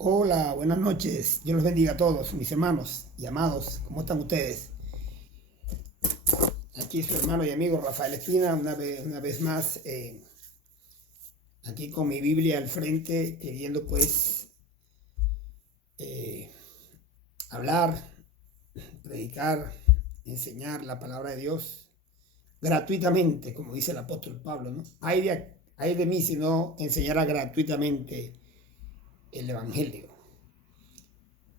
Hola, buenas noches. Dios los bendiga a todos, mis hermanos y amados. ¿Cómo están ustedes? Aquí su hermano y amigo Rafael Espina, una vez más, aquí con mi Biblia al frente, queriendo pues eh, hablar, predicar, enseñar la palabra de Dios gratuitamente, como dice el apóstol Pablo, ¿no? Hay de mí si no enseñara gratuitamente el Evangelio.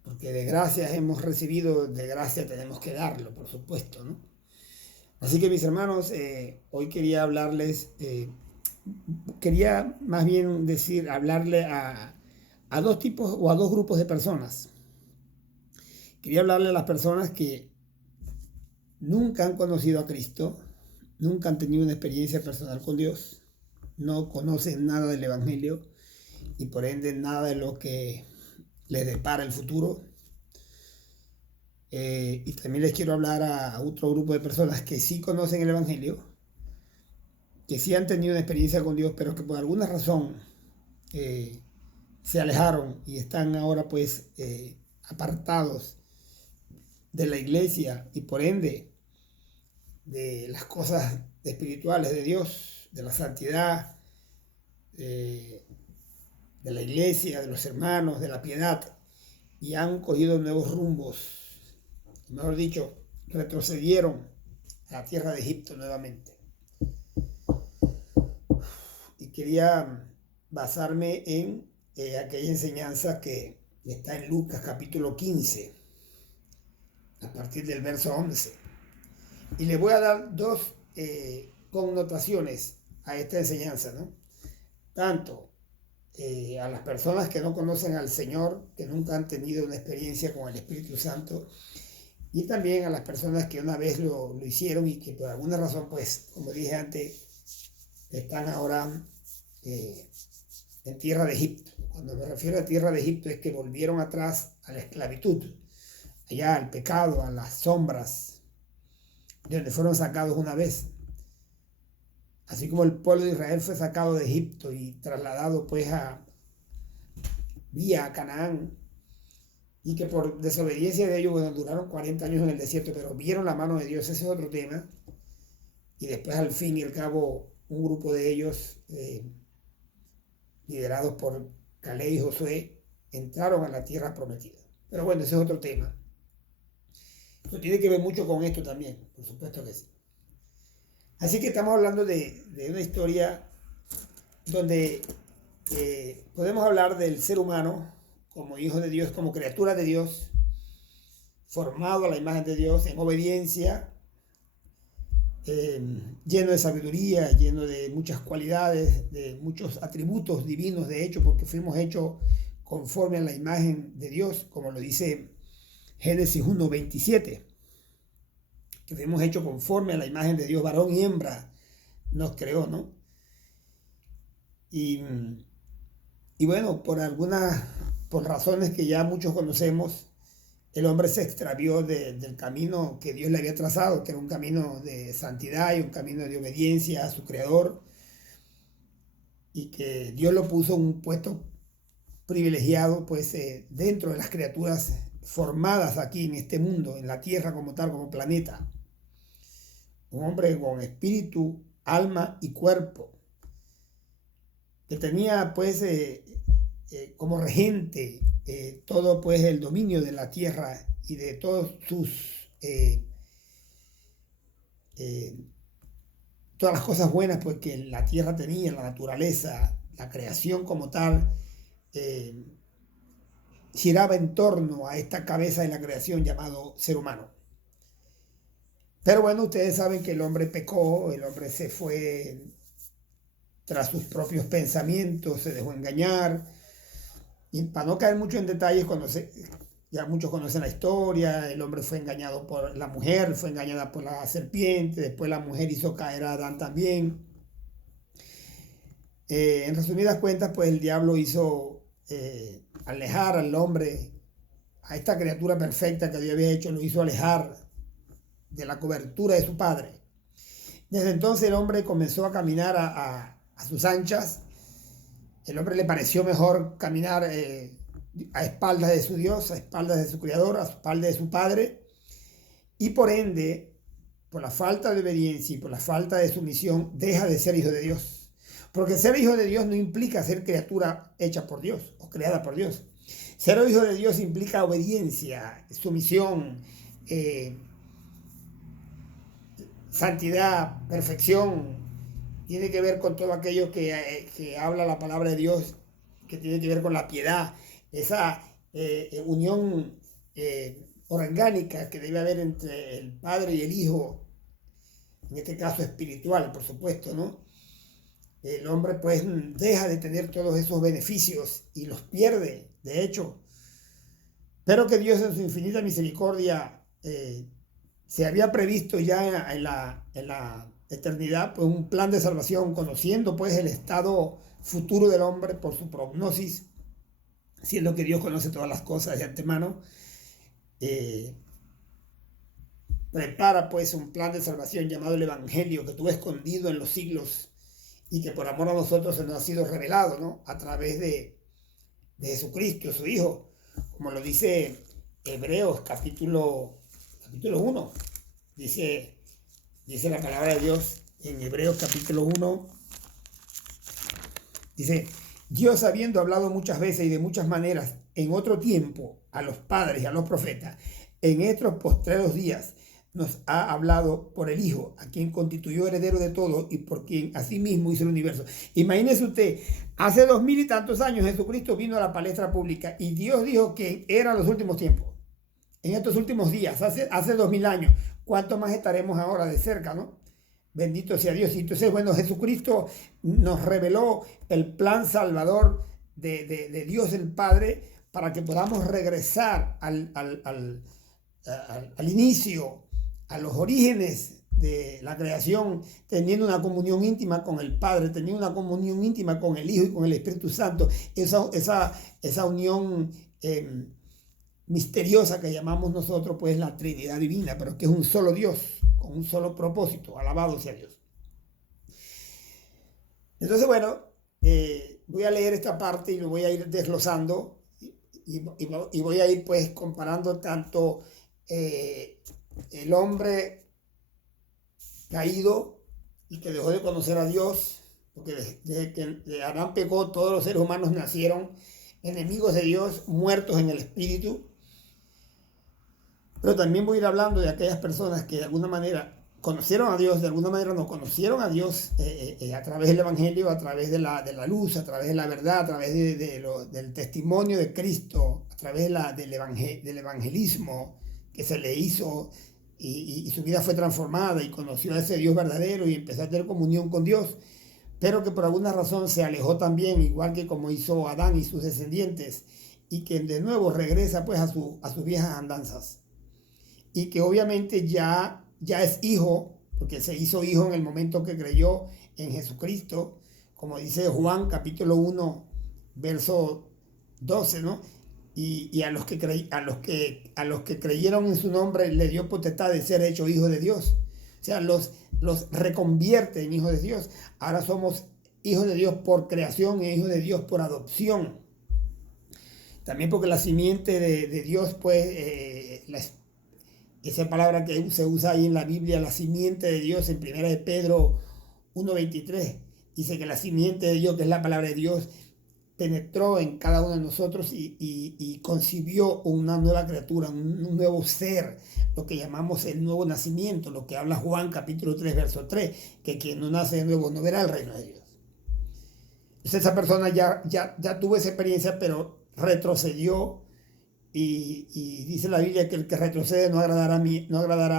Porque de gracias hemos recibido, de gracia tenemos que darlo, por supuesto, ¿no? Así que mis hermanos, hoy quería hablarles, quería más bien decir, hablarle a dos tipos o a dos grupos de personas. Quería hablarle a las personas que nunca han conocido a Cristo, nunca han tenido una experiencia personal con Dios, no conocen nada del Evangelio y por ende nada de lo que les depara el futuro. Y también les quiero hablar a otro grupo de personas que sí conocen el Evangelio, que sí han tenido una experiencia con Dios, pero que por alguna razón eh, se alejaron y están ahora pues apartados de la iglesia y por ende de las cosas espirituales de Dios, de la santidad, eh, de la iglesia, de los hermanos, de la piedad, y han cogido nuevos rumbos, mejor dicho, retrocedieron a la tierra de Egipto nuevamente. Y quería basarme en aquella enseñanza que está en Lucas capítulo 15, a partir del verso 11. Y le voy a dar dos connotaciones a esta enseñanza, ¿no? Tanto a las personas que no conocen al Señor, que nunca han tenido una experiencia con el Espíritu Santo, y también a las personas que una vez lo hicieron y que por alguna razón, pues, como dije antes, están ahora en tierra de Egipto. Cuando me refiero a tierra de Egipto es que volvieron atrás a la esclavitud, allá al pecado, a las sombras, de donde fueron sacados una vez. Así como el pueblo de Israel fue sacado de Egipto y trasladado pues vía a Canaán, y que por desobediencia de ellos, bueno, duraron 40 años en el desierto, pero vieron la mano de Dios, ese es otro tema. Y después al fin y al cabo un grupo de ellos, liderados por Caleb y Josué, entraron a la tierra prometida. Pero bueno, ese es otro tema. Eso tiene que ver mucho con esto también, por supuesto que sí. Así que estamos hablando de una historia donde podemos hablar del ser humano como hijo de Dios, como criatura de Dios, formado a la imagen de Dios, en obediencia, lleno de sabiduría, lleno de muchas cualidades, de muchos atributos divinos, de hecho, porque fuimos hechos conforme a la imagen de Dios, como lo dice Génesis 1:27, que fuimos hechos conforme a la imagen de Dios, varón y hembra nos creó, ¿no? Y, y bueno, por razones que ya muchos conocemos, el hombre se extravió del camino que Dios le había trazado, que era un camino de santidad y un camino de obediencia a su creador, y que Dios lo puso en un puesto privilegiado pues dentro de las criaturas formadas aquí en este mundo, en la tierra como tal, como planeta. Un hombre con espíritu, alma y cuerpo, que tenía pues como regente todo pues el dominio de la tierra y de todos eh, todas las cosas buenas pues que la tierra tenía, la naturaleza, la creación como tal, eh, giraba en torno a esta cabeza de la creación llamado ser humano. Pero bueno, ustedes saben que el hombre pecó, el hombre se fue tras sus propios pensamientos, se dejó engañar. Y para no caer mucho en detalles, ya muchos conocen la historia, el hombre fue engañado por la mujer, fue engañada por la serpiente, después la mujer hizo caer a Adán también. En resumidas cuentas, pues el diablo hizo alejar al hombre, a esta criatura perfecta que Dios había hecho, lo hizo alejar de la cobertura de su padre. Desde entonces el hombre comenzó a caminar a sus anchas. El hombre le pareció mejor caminar a espaldas de su Dios, a espaldas de su Creador, a espaldas de su Padre, y por ende, por la falta de obediencia y por la falta de sumisión, deja de ser hijo de Dios. Porque ser hijo de Dios no implica ser criatura hecha por Dios o creada por Dios. Ser hijo de Dios implica obediencia, sumisión, santidad, perfección. Tiene que ver con todo aquello que habla la palabra de Dios, que tiene que ver con la piedad, esa unión orgánica que debe haber entre el Padre y el Hijo, en este caso espiritual, por supuesto, ¿no? El hombre pues deja de tener todos esos beneficios y los pierde, de hecho. Pero que Dios en su infinita misericordia se había previsto ya en la eternidad pues un plan de salvación, conociendo pues el estado futuro del hombre por su prognosis, siendo que Dios conoce todas las cosas de antemano. Prepara pues un plan de salvación llamado el Evangelio, que estuvo escondido en los siglos y que por amor a nosotros se nos ha sido revelado, ¿no? A través de Jesucristo, su Hijo, como lo dice Hebreos capítulo 1. Dice la palabra de Dios en Hebreos capítulo 1. Dice, Dios habiendo hablado muchas veces y de muchas maneras en otro tiempo a los padres y a los profetas, en estos postreros días nos ha hablado por el Hijo, a quien constituyó heredero de todo y por quien asimismo hizo el universo. Imagínese usted, hace 2000 y tantos años Jesucristo vino a la palestra pública y Dios dijo que eran los últimos tiempos. En estos últimos días, hace 2000 años, ¿cuánto más estaremos ahora de cerca, no? Bendito sea Dios. Y entonces, bueno, Jesucristo nos reveló el plan salvador de Dios el Padre para que podamos regresar al inicio, a los orígenes de la creación, teniendo una comunión íntima con el Padre, teniendo una comunión íntima con el Hijo y con el Espíritu Santo, esa unión misteriosa que llamamos nosotros pues la Trinidad Divina, pero que es un solo Dios, con un solo propósito. Alabado sea Dios. Entonces, bueno, voy a leer esta parte y lo voy a ir desglosando y voy a ir pues comparando tanto el hombre caído y que dejó de conocer a Dios, porque desde que Adán pecó, todos los seres humanos nacieron enemigos de Dios, muertos en el espíritu. Pero también voy a ir hablando de aquellas personas que de alguna manera conocieron a Dios, de alguna manera no conocieron a Dios a través del Evangelio, a través de la luz, a través de la verdad, a través del testimonio de Cristo, a través del evangelismo que se le hizo y su vida fue transformada y conoció a ese Dios verdadero y empezó a tener comunión con Dios, pero que por alguna razón se alejó también, igual que como hizo Adán y sus descendientes, y que de nuevo regresa pues a sus viejas andanzas. Y que obviamente ya es hijo, porque se hizo hijo en el momento que creyó en Jesucristo, como dice Juan capítulo 1, verso 12, ¿no? Y a los que creyeron en su nombre le dio potestad de ser hecho hijo de Dios. O sea, los reconvierte en hijos de Dios. Ahora somos hijos de Dios por creación e hijos de Dios por adopción. También porque la simiente de Dios, pues, esa palabra que se usa ahí en la Biblia, la simiente de Dios, en 1 de Pedro 1:23, dice que la simiente de Dios, que es la palabra de Dios, penetró en cada uno de nosotros y concibió una nueva criatura, un nuevo ser, lo que llamamos el nuevo nacimiento, lo que habla Juan capítulo 3, verso 3, que quien no nace de nuevo no verá el reino de Dios. Entonces esa persona ya tuvo esa experiencia, pero retrocedió. Y dice la Biblia que el que retrocede no agradará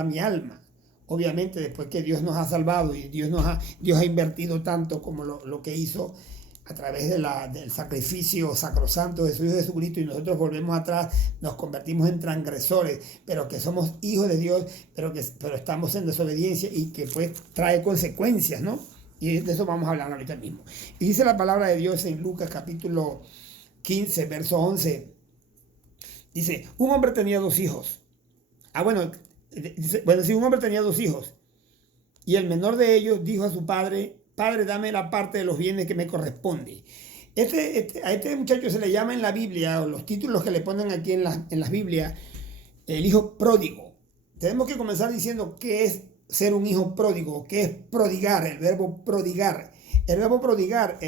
a mi alma. Obviamente después que Dios nos ha salvado y Dios ha invertido tanto como lo que hizo a través del sacrificio sacrosanto de su Hijo Jesucristo, y nosotros volvemos atrás, nos convertimos en transgresores, pero que somos hijos de Dios, pero estamos en desobediencia y que pues trae consecuencias, ¿no? Y de eso vamos a hablar ahorita mismo. Y dice la palabra de Dios en Lucas capítulo 15, verso 11. Dice, un hombre tenía 2 hijos. Si un hombre tenía 2 hijos, y el menor de ellos dijo a su padre, Padre, dame la parte de los bienes que me corresponde. A este muchacho se le llama en la Biblia, o los títulos que le ponen aquí en las Biblias, el hijo pródigo. Tenemos que comenzar diciendo qué es ser un hijo pródigo, qué es prodigar, el verbo prodigar. El verbo prodigar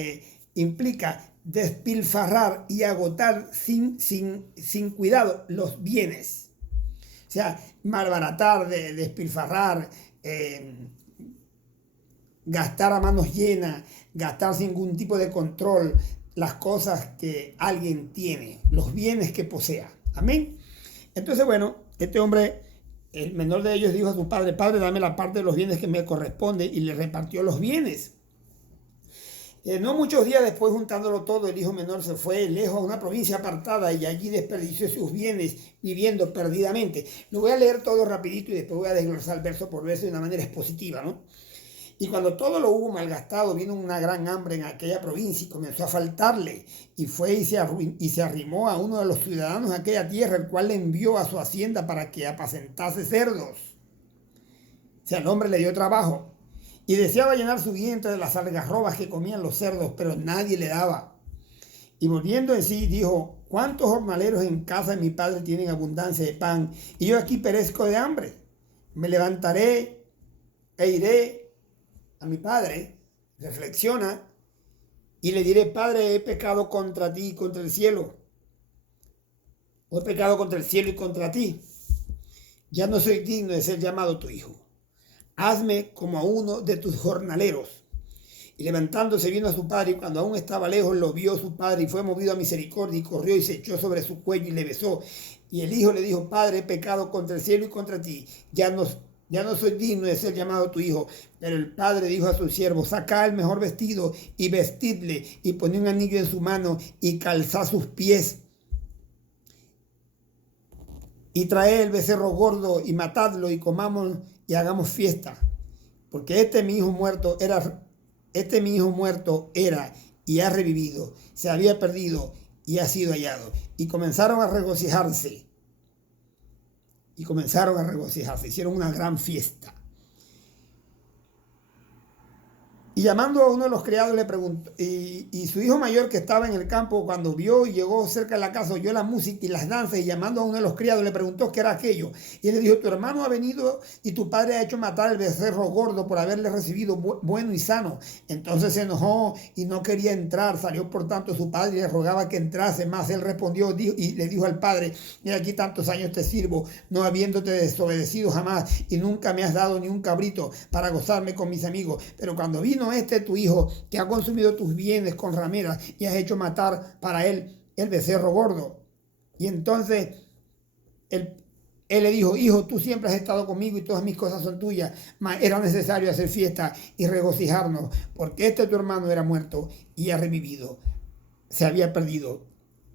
implica despilfarrar y agotar sin cuidado los bienes. O sea, malbaratar, despilfarrar, gastar a manos llenas, gastar sin ningún tipo de control las cosas que alguien tiene, los bienes que posea. Amén. Entonces, bueno, este hombre, el menor de ellos, dijo a su padre: Padre, dame la parte de los bienes que me corresponde, y le repartió los bienes. No muchos días después, juntándolo todo, el hijo menor se fue lejos a una provincia apartada y allí desperdició sus bienes viviendo perdidamente. Lo voy a leer todo rapidito y después voy a desglosar verso por verso de una manera expositiva, ¿no? Y cuando todo lo hubo malgastado, vino una gran hambre en aquella provincia y comenzó a faltarle. Y fue y se arrimó a uno de los ciudadanos de aquella tierra, el cual le envió a su hacienda para que apacentase cerdos. O sea, el hombre le dio trabajo y deseaba llenar su vientre de las algarrobas que comían los cerdos, pero nadie le daba. Y volviendo en sí, dijo: ¿Cuántos jornaleros en casa de mi padre tienen abundancia de pan, y yo aquí perezco de hambre? Me levantaré e iré a mi padre, reflexiona, y le diré: Padre, he pecado contra ti y contra el cielo. O he pecado contra el cielo y contra ti. Ya no soy digno de ser llamado tu hijo. Hazme como a uno de tus jornaleros. Y levantándose vino a su padre, y cuando aún estaba lejos lo vio su padre, y fue movido a misericordia, y corrió y se echó sobre su cuello y le besó. Y el hijo le dijo: Padre, he pecado contra el cielo y contra ti. Ya no soy digno de ser llamado tu hijo. Pero el padre dijo a su siervo: Sacad el mejor vestido y vestidle, y poned un anillo en su mano y calzad sus pies. Y traed el becerro gordo y matadlo, y comamos y hagamos fiesta. Porque mi hijo muerto era y ha revivido. Se había perdido y ha sido hallado. Y comenzaron a regocijarse. Hicieron una gran fiesta. Y llamando a uno de los criados le preguntó, y su hijo mayor, que estaba en el campo, cuando vio y llegó cerca de la casa, oyó la música y las danzas, y llamando a uno de los criados le preguntó qué era aquello. Y él le dijo: Tu hermano ha venido y tu padre ha hecho matar el becerro gordo por haberle recibido bueno y sano. Entonces se enojó y no quería entrar. Salió por tanto su padre y le rogaba que entrase, mas él respondió y le dijo al padre: Mira, aquí tantos años te sirvo, no habiéndote desobedecido jamás, y nunca me has dado ni un cabrito para gozarme con mis amigos. Pero cuando vino tu hijo, que ha consumido tus bienes con rameras, y has hecho matar para él el becerro gordo. Y entonces él le dijo: Hijo, tú siempre has estado conmigo y todas mis cosas son tuyas, mas era necesario hacer fiesta y regocijarnos, porque tu hermano era muerto y ha revivido, se había perdido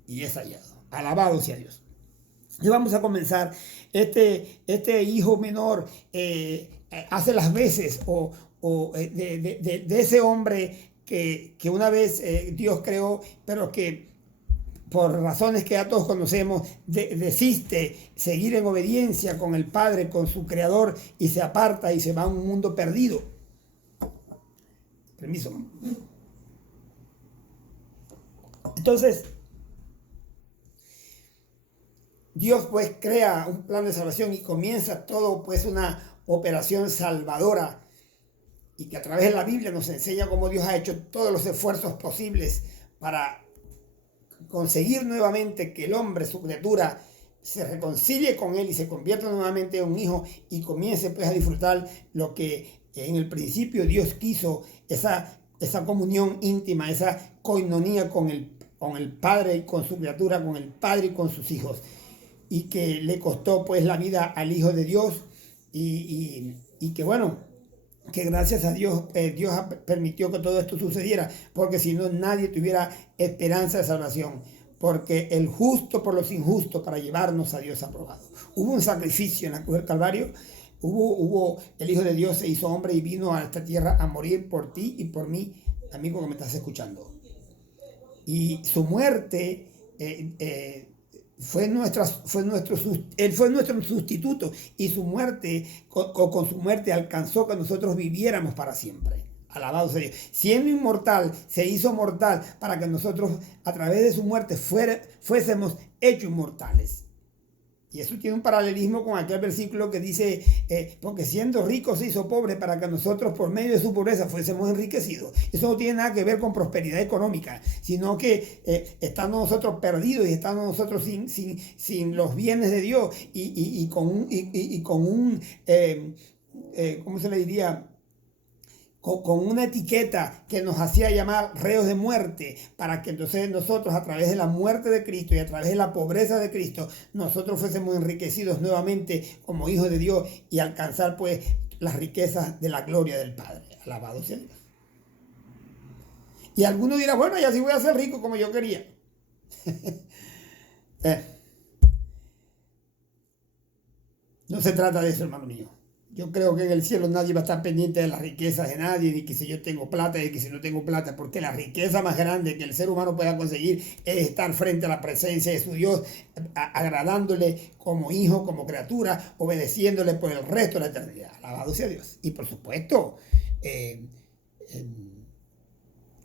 y es hallado. Alabado sea Dios. Y vamos a comenzar. Este hijo menor hace las veces de ese hombre que una vez Dios creó, pero que por razones que ya todos conocemos, desiste seguir en obediencia con el Padre, con su Creador, y se aparta y se va a un mundo perdido. Permiso. Entonces, Dios pues crea un plan de salvación y comienza todo pues una operación salvadora, y que a través de la Biblia nos enseña cómo Dios ha hecho todos los esfuerzos posibles para conseguir nuevamente que el hombre, su criatura, se reconcilie con él y se convierta nuevamente en un hijo, y comience pues a disfrutar lo que en el principio Dios quiso, esa comunión íntima, esa coinonía con el Padre y con su criatura, con el Padre y con sus hijos, y que le costó pues la vida al Hijo de Dios, y que bueno, que gracias a Dios, Dios permitió que todo esto sucediera, porque si no, nadie tuviera esperanza de salvación, porque el justo por los injustos, para llevarnos a Dios aprobado. Hubo un sacrificio en la cruz del Calvario, el Hijo de Dios se hizo hombre y vino a esta tierra a morir por ti y por mí, amigo que me estás escuchando. Y su muerte él fue nuestro sustituto, y su muerte, con su muerte, alcanzó que nosotros viviéramos para siempre. Alabado sea Dios. Siendo inmortal, se hizo mortal para que nosotros a través de su muerte fuésemos hechos inmortales. Y eso tiene un paralelismo con aquel versículo que dice, porque siendo rico se hizo pobre para que nosotros por medio de su pobreza fuésemos enriquecidos. Eso no tiene nada que ver con prosperidad económica, sino que estando nosotros perdidos y estando nosotros sin los bienes de Dios y con un ¿cómo se le diría? Con una etiqueta que nos hacía llamar reos de muerte, para que entonces nosotros a través de la muerte de Cristo y a través de la pobreza de Cristo, nosotros fuésemos enriquecidos nuevamente como hijos de Dios y alcanzar pues las riquezas de la gloria del Padre. Alabado sea Dios. Y alguno dirá, bueno, ya sí voy a ser rico como yo quería. No se trata de eso, hermano mío. Yo creo que en el cielo nadie va a estar pendiente de las riquezas de nadie, ni que si yo tengo plata, ni que si no tengo plata, porque la riqueza más grande que el ser humano pueda conseguir es estar frente a la presencia de su Dios, agradándole como hijo, como criatura, obedeciéndole por el resto de la eternidad. Alabado sea Dios. Y por supuesto,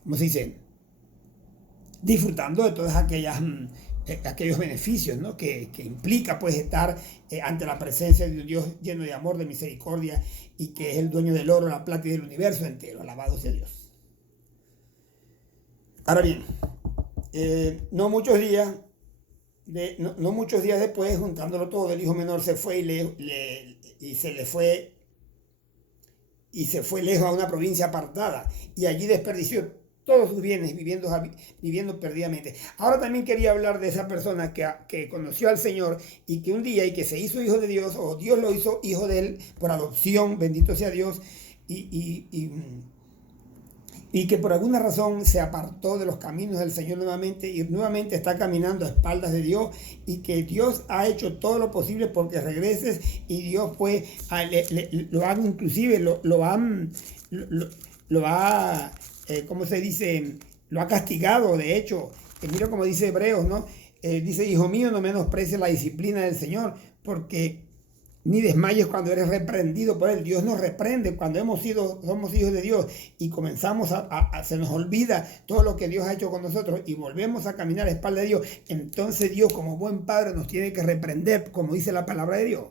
¿cómo se dice? Disfrutando de todas aquellos beneficios, ¿no? que implica pues estar ante la presencia de un Dios lleno de amor, de misericordia, y que es el dueño del oro, la plata y del universo entero. Alabado sea Dios. Ahora bien, no muchos días después, juntándolo todo, el hijo menor se fue y se fue lejos a una provincia apartada, y allí desperdició todos sus bienes viviendo perdidamente. Ahora también quería hablar de esa persona que conoció al Señor y que un día y que se hizo hijo de Dios, o Dios lo hizo hijo de él por adopción, bendito sea Dios, y que por alguna razón se apartó de los caminos del Señor nuevamente y nuevamente está caminando a espaldas de Dios, y que Dios ha hecho todo lo posible porque regreses, y Dios pues lo ha inclusive, ¿cómo se dice? Lo ha castigado, de hecho. Mira como dice Hebreos, ¿no? Dice, hijo mío, no menosprecies la disciplina del Señor, porque ni desmayes cuando eres reprendido por él. Dios nos reprende cuando somos hijos de Dios y comenzamos se nos olvida todo lo que Dios ha hecho con nosotros y volvemos a caminar a espaldas de Dios. Entonces Dios, como buen padre, nos tiene que reprender, como dice la palabra de Dios.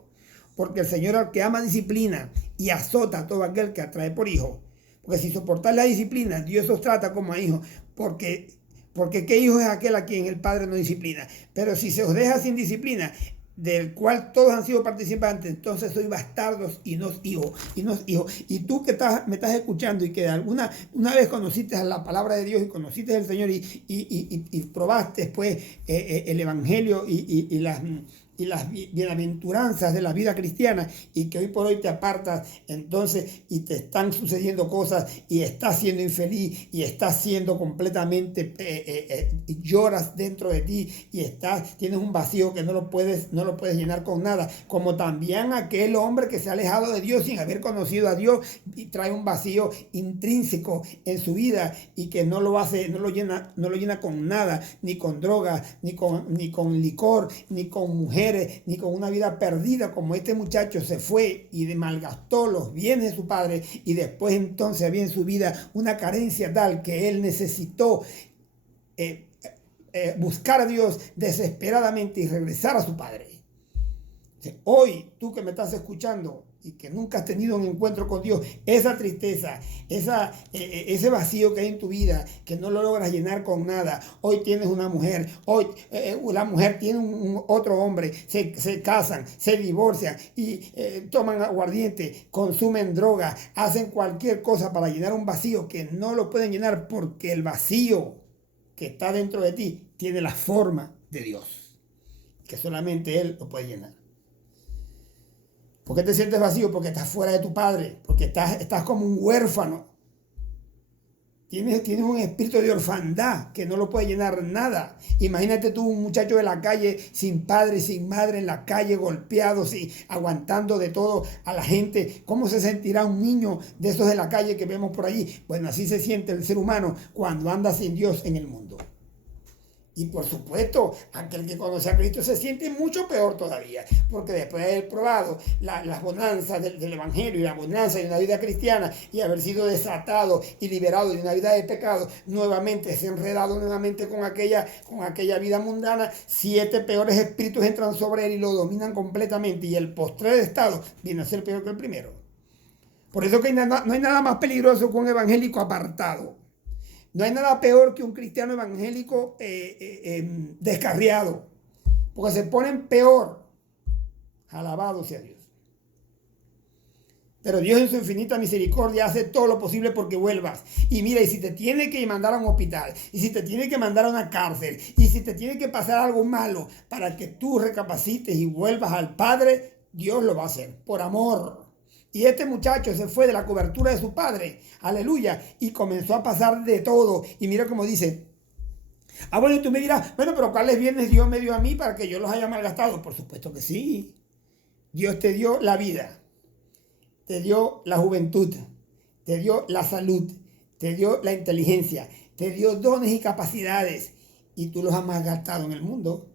Porque el Señor, al que ama, disciplina y azota a todo aquel que atrae por hijo. Porque si soportar la disciplina, Dios os trata como a hijos, porque ¿qué hijo es aquel a quien el Padre no disciplina? Pero si se os deja sin disciplina, del cual todos han sido participantes, entonces sois bastardos y no hijos. Y tú que me estás escuchando y que una vez conociste la palabra de Dios y conociste al Señor y probaste pues el Evangelio y las bienaventuranzas de la vida cristiana, y que hoy por hoy te apartas entonces y te están sucediendo cosas y estás siendo infeliz y estás siendo completamente lloras dentro de ti y tienes un vacío que no lo puedes llenar con nada, como también aquel hombre que se ha alejado de Dios sin haber conocido a Dios y trae un vacío intrínseco en su vida y que no lo llena con nada, ni con drogas, ni con licor, ni con mujeres, ni con una vida perdida, como este muchacho se fue y malgastó los bienes de su padre, y después entonces había en su vida una carencia tal que él necesitó buscar a Dios desesperadamente y regresar a su padre. Hoy, tú que me estás escuchando y que nunca has tenido un encuentro con Dios, esa tristeza, ese vacío que hay en tu vida, que no lo logras llenar con nada, hoy tienes una mujer, hoy la mujer tiene otro hombre, se casan, se divorcian y toman aguardiente, consumen droga, hacen cualquier cosa para llenar un vacío que no lo pueden llenar, porque el vacío que está dentro de ti tiene la forma de Dios, que solamente Él lo puede llenar. ¿Por qué te sientes vacío? Porque estás fuera de tu padre, porque estás como un huérfano. Tienes un espíritu de orfandad que no lo puede llenar nada. Imagínate tú, un muchacho de la calle, sin padre, sin madre, en la calle, golpeado, aguantando de todo a la gente. ¿Cómo se sentirá un niño de esos de la calle que vemos por allí? Bueno, así se siente el ser humano cuando anda sin Dios en el mundo. Y por supuesto, aquel que conoce a Cristo se siente mucho peor todavía, porque después de haber probado las bonanzas del Evangelio y la bonanza de una vida cristiana y haber sido desatado y liberado de una vida de pecado, nuevamente se enredado nuevamente con aquella vida mundana, 7 peores espíritus entran sobre él y lo dominan completamente, y el postrer estado viene a ser peor que el primero. Por eso que no hay nada más peligroso que un evangélico apartado. No hay nada peor que un cristiano evangélico descarriado, porque se ponen peor. Alabado sea Dios. Pero Dios en su infinita misericordia hace todo lo posible porque vuelvas. Y mira, y si te tiene que mandar a un hospital, y si te tiene que mandar a una cárcel, y si te tiene que pasar algo malo para que tú recapacites y vuelvas al Padre, Dios lo va a hacer, por amor. Y este muchacho se fue de la cobertura de su padre, aleluya, y comenzó a pasar de todo. Y mira cómo dice, bueno, y tú me dirás, bueno, pero ¿cuáles bienes Dios me dio a mí para que yo los haya malgastado? Por supuesto que sí. Dios te dio la vida, te dio la juventud, te dio la salud, te dio la inteligencia, te dio dones y capacidades, y tú los has malgastado en el mundo.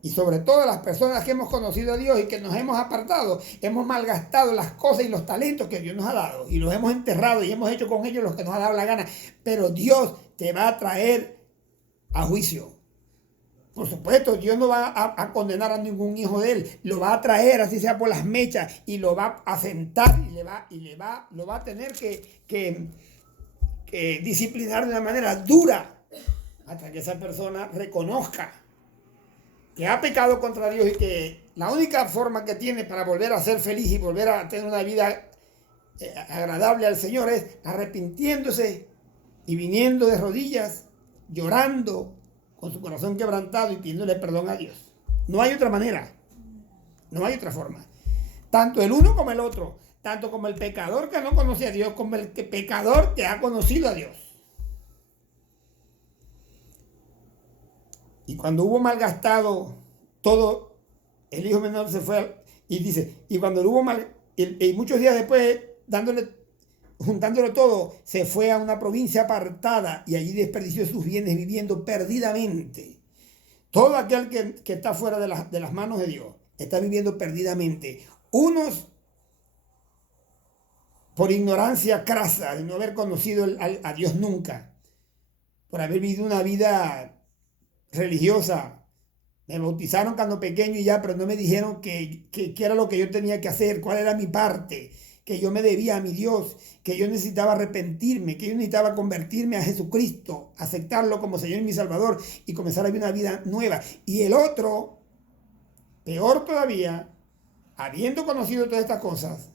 Y sobre todo las personas que hemos conocido a Dios y que nos hemos apartado, hemos malgastado las cosas y los talentos que Dios nos ha dado y los hemos enterrado y hemos hecho con ellos lo que nos ha dado la gana. Pero Dios te va a traer a juicio. Por supuesto, Dios no va a condenar a ningún hijo de él, lo va a traer, así sea por las mechas, y lo va a sentar y lo va a tener que disciplinar de una manera dura hasta que esa persona reconozca que ha pecado contra Dios y que la única forma que tiene para volver a ser feliz y volver a tener una vida agradable al Señor es arrepintiéndose y viniendo de rodillas, llorando con su corazón quebrantado y pidiéndole perdón a Dios. No hay otra manera, no hay otra forma. Tanto el uno como el otro, tanto como el pecador que no conoce a Dios, como el pecador que ha conocido a Dios. Y cuando hubo malgastado todo, el hijo menor se fue y dice, y cuando hubo y muchos días después, juntándolo todo, se fue a una provincia apartada y allí desperdició sus bienes viviendo perdidamente. Todo aquel que está fuera de las manos de Dios está viviendo perdidamente. Unos por ignorancia crasa de no haber conocido a Dios nunca, por haber vivido una vida religiosa. Me bautizaron cuando pequeño y ya, pero no me dijeron qué era lo que yo tenía que hacer, cuál era mi parte, que yo me debía a mi Dios, que yo necesitaba arrepentirme, que yo necesitaba convertirme a Jesucristo, aceptarlo como Señor y mi Salvador y comenzar a vivir una vida nueva. Y el otro, peor todavía, habiendo conocido todas estas cosas,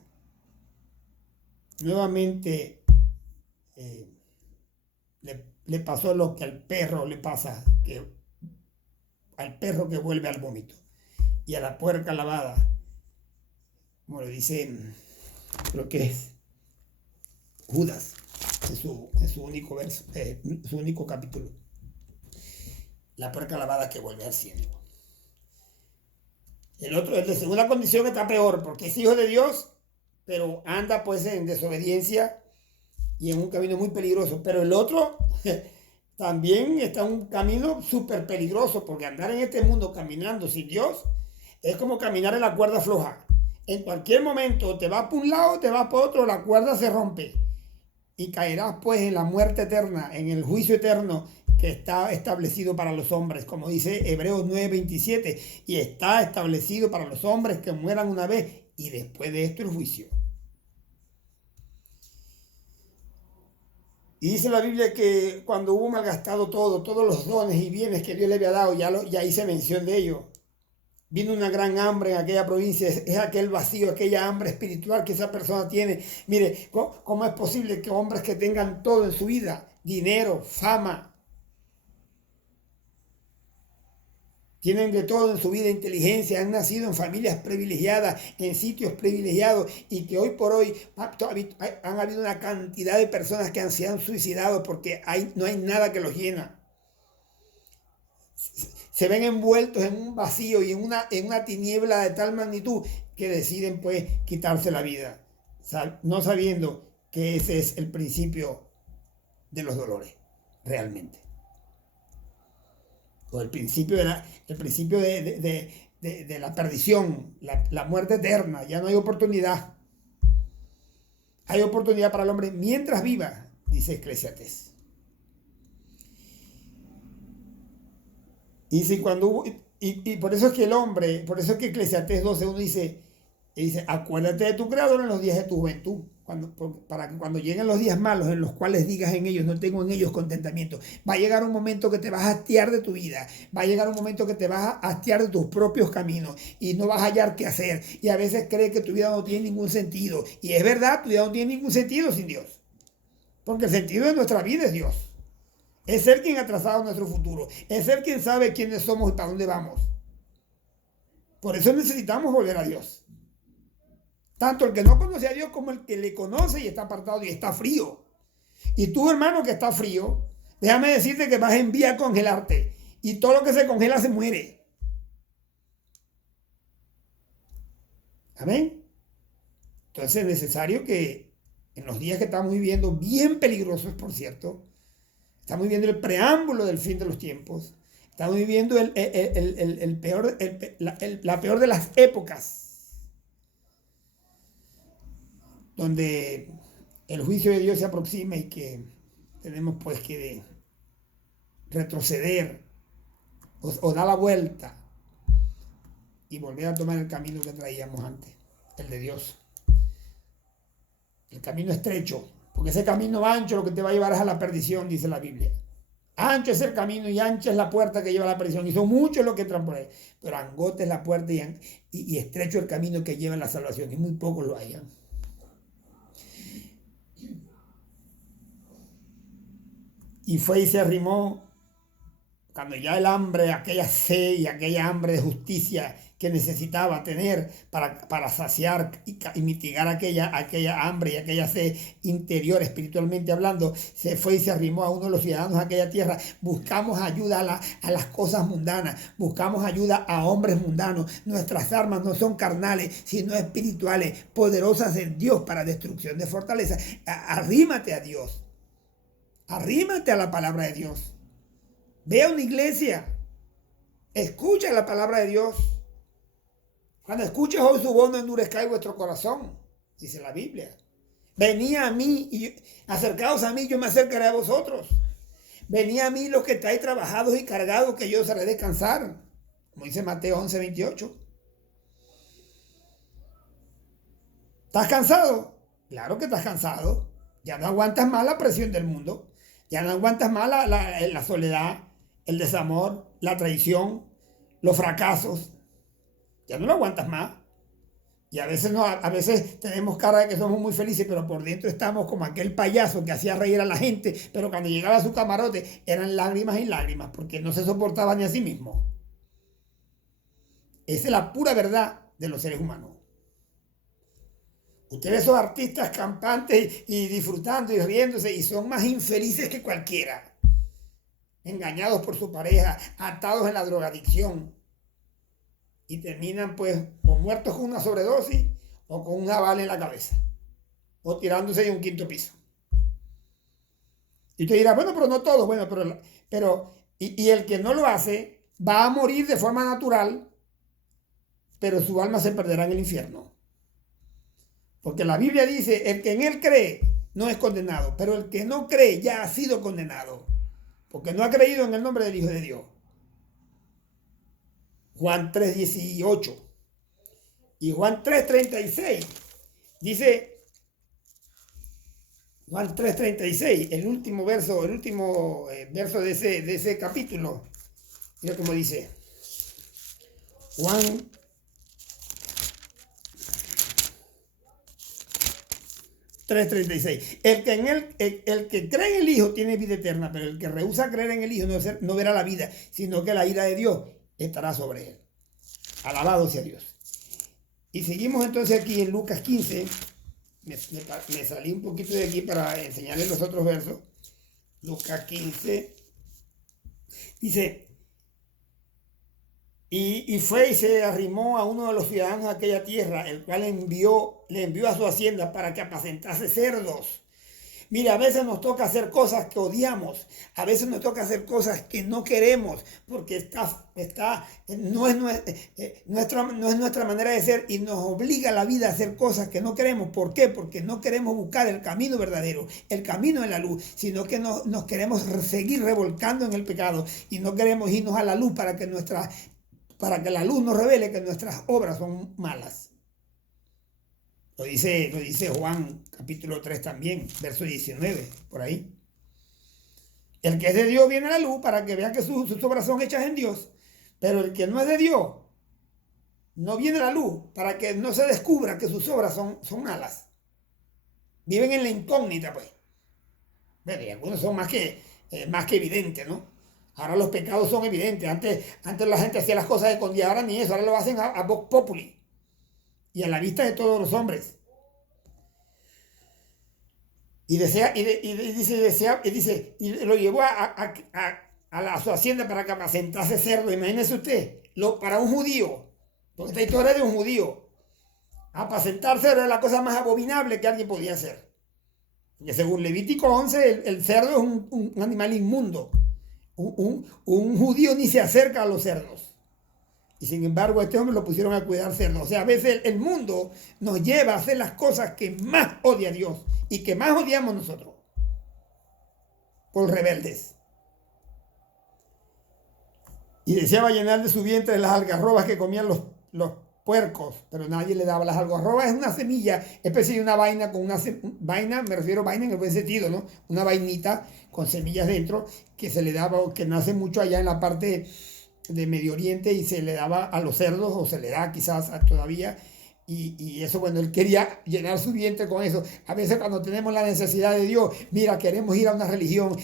nuevamente le pasó lo que al perro le pasa, al perro que vuelve al vómito y a la puerca lavada, como le dicen, creo que es Judas en su único verso, su único capítulo, la puerca lavada que vuelve al cielo. El otro, el de segunda condición, está peor porque es hijo de Dios, pero anda pues en desobediencia y en un camino muy peligroso. Pero el otro también está en un camino súper peligroso, porque andar en este mundo caminando sin Dios es como caminar en la cuerda floja. En cualquier momento te vas por un lado, te vas por otro, la cuerda se rompe y caerás pues en la muerte eterna, en el juicio eterno que está establecido para los hombres, como dice Hebreos 9:27, y está establecido para los hombres que mueran una vez y después de esto el juicio. Y dice la Biblia que cuando hubo malgastado todos los dones y bienes que Dios le había dado, ya hice mención de ello, vino una gran hambre en aquella provincia. Es aquel vacío, aquella hambre espiritual que esa persona tiene. Mire, ¿cómo es posible que hombres que tengan todo en su vida, dinero, fama, tienen de todo en su vida, inteligencia, han nacido en familias privilegiadas, en sitios privilegiados, y que hoy por hoy han habido una cantidad de personas que se han suicidado porque no hay nada que los llena? Se ven envueltos en un vacío y en una tiniebla de tal magnitud que deciden pues quitarse la vida, no sabiendo que ese es el principio de los dolores, realmente. o el principio de la perdición, la muerte eterna. Ya no hay oportunidad. Hay oportunidad para el hombre mientras viva, dice Eclesiastés. Y si cuando hubo, y por eso es que el hombre, por eso es que Eclesiastés 12:1 dice, acuérdate de tu creador en los días de tu juventud, para que cuando lleguen los días malos en los cuales digas en ellos, no tengo en ellos contentamiento. Va a llegar un momento que te vas a hastiar de tu vida, va a llegar un momento que te vas a hastiar de tus propios caminos y no vas a hallar qué hacer. Y a veces crees que tu vida no tiene ningún sentido. Y es verdad, tu vida no tiene ningún sentido sin Dios. Porque el sentido de nuestra vida es Dios. Es Él quien ha trazado nuestro futuro. Es Él quien sabe quiénes somos y para dónde vamos. Por eso necesitamos volver a Dios. Tanto el que no conoce a Dios como el que le conoce y está apartado y está frío. Y tú, hermano, que está frío, déjame decirte que vas a enviar a congelarte. Y todo lo que se congela se muere. Amén. Entonces es necesario que en los días que estamos viviendo, bien peligrosos, por cierto, estamos viviendo el preámbulo del fin de los tiempos. Estamos viviendo la peor de las épocas, donde el juicio de Dios se aproxima y que tenemos pues que retroceder o dar la vuelta y volver a tomar el camino que traíamos antes, el de Dios. El camino estrecho, porque ese camino ancho lo que te va a llevar es a la perdición, dice la Biblia. Ancho es el camino y ancha es la puerta que lleva a la perdición. Y son muchos los que entran por ahí. Pero angosta es la puerta y estrecho el camino que lleva a la salvación. Y muy pocos lo hayan. Y fue y se arrimó cuando ya el hambre, aquella sed y aquella hambre de justicia que necesitaba tener para saciar y mitigar aquella hambre y aquella sed interior, espiritualmente hablando, se fue y se arrimó a uno de los ciudadanos de aquella tierra. Buscamos ayuda a las cosas mundanas, buscamos ayuda a hombres mundanos. Nuestras armas no son carnales, sino espirituales, poderosas en Dios para destrucción de fortaleza. Arrímate a Dios, arrímate a la palabra de Dios. Ve a una iglesia, escucha la palabra de Dios. Cuando escuches hoy su voz, no endurezcáis vuestro corazón, dice la Biblia. Venid a mí y acercaos a mí, yo me acercaré a vosotros. Venid a mí los que estáis trabajados y cargados, que yo os haré descansar, como dice Mateo 11:28. ¿Estás cansado? Claro que estás cansado. Ya no aguantas más la presión del mundo. Ya no aguantas más la soledad, el desamor, la traición, los fracasos. Ya no lo aguantas más. Y a veces tenemos cara de que somos muy felices, pero por dentro estamos como aquel payaso que hacía reír a la gente, pero cuando llegaba a su camarote eran lágrimas y lágrimas, porque no se soportaba ni a sí mismo. Esa es la pura verdad de los seres humanos. Ustedes son artistas campantes y disfrutando y riéndose y son más infelices que cualquiera. Engañados por su pareja, atados en la drogadicción. Y terminan pues o muertos con una sobredosis o con una bala en la cabeza. O tirándose de un quinto piso. Y usted dirá, bueno, pero no todos. Bueno, pero el que no lo hace va a morir de forma natural, pero su alma se perderá en el infierno. Porque la Biblia dice, el que en él cree no es condenado, pero el que no cree ya ha sido condenado, porque no ha creído en el nombre del Hijo de Dios. Juan 3:18 y Juan 3:36 dice, Juan 3:36, el último verso de ese capítulo. Mira cómo dice Juan 3:36. El que cree en el Hijo tiene vida eterna, pero el que rehúsa creer en el Hijo no verá la vida, sino que la ira de Dios estará sobre él. Alabado sea Dios. Y seguimos entonces aquí en Lucas 15. Me salí un poquito de aquí para enseñarles los otros versos. Lucas 15. Dice, y fue y se arrimó a uno de los ciudadanos de aquella tierra, el cual le envió a su hacienda para que apacentase cerdos. Mire, a veces nos toca hacer cosas que odiamos, a veces nos toca hacer cosas que no queremos, porque no es nuestra manera de ser y nos obliga la vida a hacer cosas que no queremos. ¿Por qué? Porque no queremos buscar el camino verdadero, el camino de la luz, sino que nos queremos seguir revolcando en el pecado y no queremos irnos a la luz para que la luz nos revele que nuestras obras son malas. Lo dice Juan capítulo 3 también, verso 19, por ahí. El que es de Dios viene a la luz para que vea que sus obras son hechas en Dios. Pero el que no es de Dios no viene a la luz para que no se descubra que sus obras son malas. Viven en la incógnita, pues. Bueno, y algunos son más que evidentes, ¿no? Ahora los pecados son evidentes. Antes la gente hacía las cosas escondidas, ahora ni eso, ahora lo hacen a vox populi y a la vista de todos los hombres. Y lo llevó a su hacienda para que apacentase cerdo. Imagínese usted, para un judío, porque esta historia es de un judío, apacentar cerdo es la cosa más abominable que alguien podía hacer. Y según Levítico 11, el cerdo es un animal inmundo. Un judío ni se acerca a los cerdos. Y sin embargo, a este hombre lo pusieron a cuidar cerdos. O sea, a veces el mundo nos lleva a hacer las cosas que más odia Dios y que más odiamos nosotros, por rebeldes. Y deseaba llenar de su vientre las algarrobas que comían los puercos, pero nadie le daba. Las algarrobas. Es una semilla, especie de una vaina con vaina, me refiero a vaina en el buen sentido, ¿no? Una vainita con semillas dentro que se le daba, que nace mucho allá en la parte de Medio Oriente y se le daba a los cerdos, o se le da quizás todavía. Y eso, bueno, él quería llenar su vientre con eso. A veces cuando tenemos la necesidad de Dios, mira, queremos ir a una religión,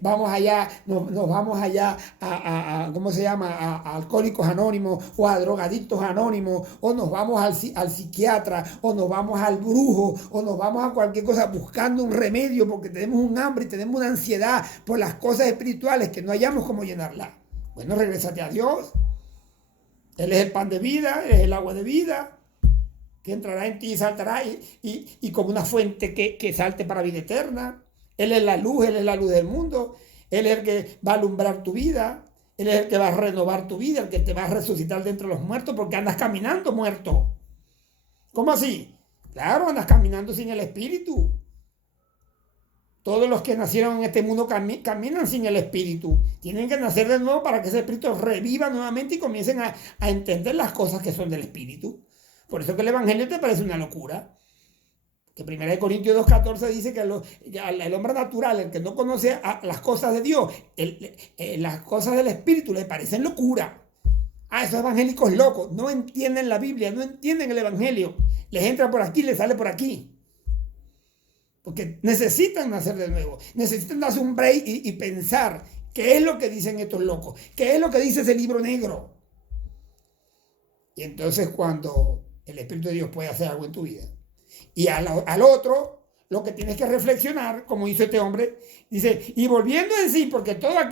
vamos allá, nos vamos allá a ¿cómo se llama? A Alcohólicos Anónimos o a Drogadictos Anónimos, o nos vamos al psiquiatra, o nos vamos al brujo, o nos vamos a cualquier cosa buscando un remedio porque tenemos un hambre y tenemos una ansiedad por las cosas espirituales que no hayamos cómo llenarla. Bueno, regrésate a Dios. Él es el pan de vida, Él es el agua de vida, que entrará en ti y saltará y como una fuente que salte para vida eterna. Él es la luz del mundo. Él es el que va a alumbrar tu vida. Él es el que va a renovar tu vida, el que te va a resucitar de entre los muertos, porque andas caminando muerto. ¿Cómo así? Claro, andas caminando sin el Espíritu. Todos los que nacieron en este mundo caminan sin el Espíritu. Tienen que nacer de nuevo para que ese Espíritu reviva nuevamente y comiencen a entender las cosas que son del Espíritu. Por eso que el Evangelio te parece una locura. Que 1 Corintios 2:14 dice que el hombre natural, el que no conoce las cosas de Dios, las cosas del Espíritu le parecen locura. Esos evangélicos locos no entienden la Biblia, no entienden el Evangelio. Les entra por aquí, les sale por aquí. Porque necesitan nacer de nuevo, necesitan darse un break y pensar qué es lo que dicen estos locos, qué es lo que dice ese libro negro. Y entonces cuando el Espíritu de Dios puede hacer algo en tu vida. Y al otro, lo que tienes que reflexionar, como hizo este hombre, dice, y volviendo en sí, porque todo